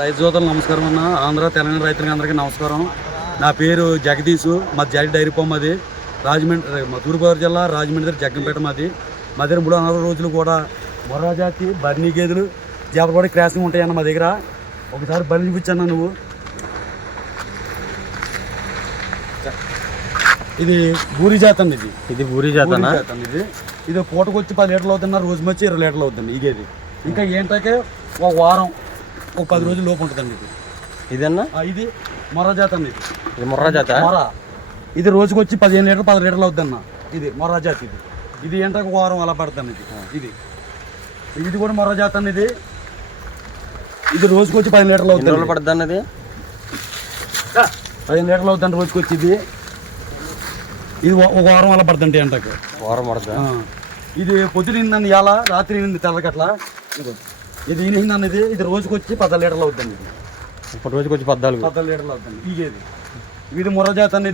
రైతు సోదరులు నమస్కారం అన్న. ఆంధ్ర తెలంగాణ రైతులకి అందరికీ నమస్కారం. నా పేరు జగదీష్ మా జాతి డైరీ ఫామ్ అది రాజమండ్రి మా తూర్పుగోదావరి జిల్లా రాజమండ్రి దగ్గర జగ్గంపేట మాది. మా దగ్గర మూడు నాలుగు రోజులు కూడా మొర్రా జాతి బర్నీ గేదెలు జాపలపాడి క్రాసింగ్ ఉంటాయన్న మా దగ్గర. ఒకసారి బలి చూపించన్న నువ్వు. ఇది బూరి జాతి ఇది. ఇది పూరి జాతి ఇది. ఇది పూటకు వచ్చి పది లీటర్లు అవుతున్న రోజు వచ్చి ఇరవై లీటర్లు అవుతుంది ఇదేది ఇంకా ఏంటంటే ఒక వారం ఒక పది రోజులు లోపు ఉంటుందండి ఇది ఇదన్నా? ఆ, ఇది మొర్ర జాతి అండి ఇది ఇది మొర్రా జాత? మొర ఇది రోజుకి వచ్చి పదిహేను లీటర్లు పది లీటర్లు అవుద్దన్న. ఇది మొర్ర జాతి ఇది. ఇది ఏంటంటే ఒక వారం అలా పడుతుంది ఇది. ఇది. ఇది కూడా మొర్ర జాతి అండి ఇది ఇది రోజుకి వచ్చి పదిహేను లీటర్లు ఎన్ని రోజులు అవుతుంది. పడుతుంది అన్నది పదిహేను లీటర్లు అవుతుంది రోజుకి వచ్చి ఇది. ఇది ఒక ఒక వారం అలా పడుతుంది ఎంటకు వారం పడుతుందా? ఇది పొద్దున ఇలా రాత్రి నింది తెల్లకట్ల? ఇదిగో. ఇది ఈయన ఇది ఇది రోజుకి వచ్చి పది లీటర్లు అవుతుంది ఇది ఇప్పుడు రోజుకి వచ్చి పద్నాలుగు. పది లీటర్లు అవుతుంది ఇది ఇది ముర్ర జాతి అనేది